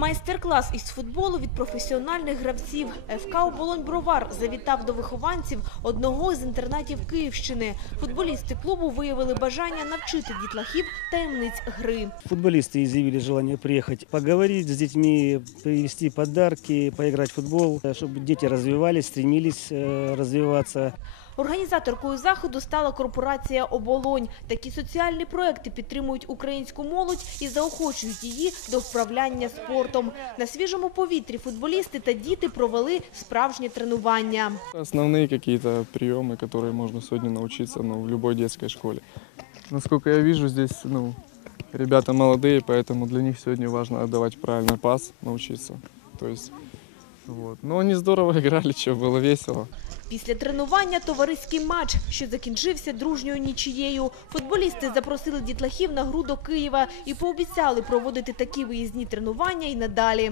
Майстер-клас із футболу від професіональних гравців. ФК «Оболонь Бровар» завітав до вихованців одного з інтернатів Київщини. Футболісти клубу виявили бажання навчити дітлахів таємниць гри. Футболисты изъявили желание приехать поговорить с детьми, привезти подарки, поиграть в футбол, э, чтобы дети развивались, стремились э, развиваться. Організаторкою заходу стала корпорація «Оболонь». Такі соціальні проекти підтримують українську молодь і заохочують її до вправляння спортом. На свіжому повітрі футболісти та діти провели справжнє тренування. Основные какие-то приемы, которые можно сегодня научиться ну, в любой детской школе. Насколько я вижу, здесь ну, ребята молодые, поэтому для них сегодня важно отдавать правильный пас, научиться. То есть, вот. Но они здорово играли, что было весело. Після тренування товариський матч, що закінчився дружньою нічією. Футболісти запросили дітлахів на гру до Києва і пообіцяли проводити такі виїзні тренування і надалі.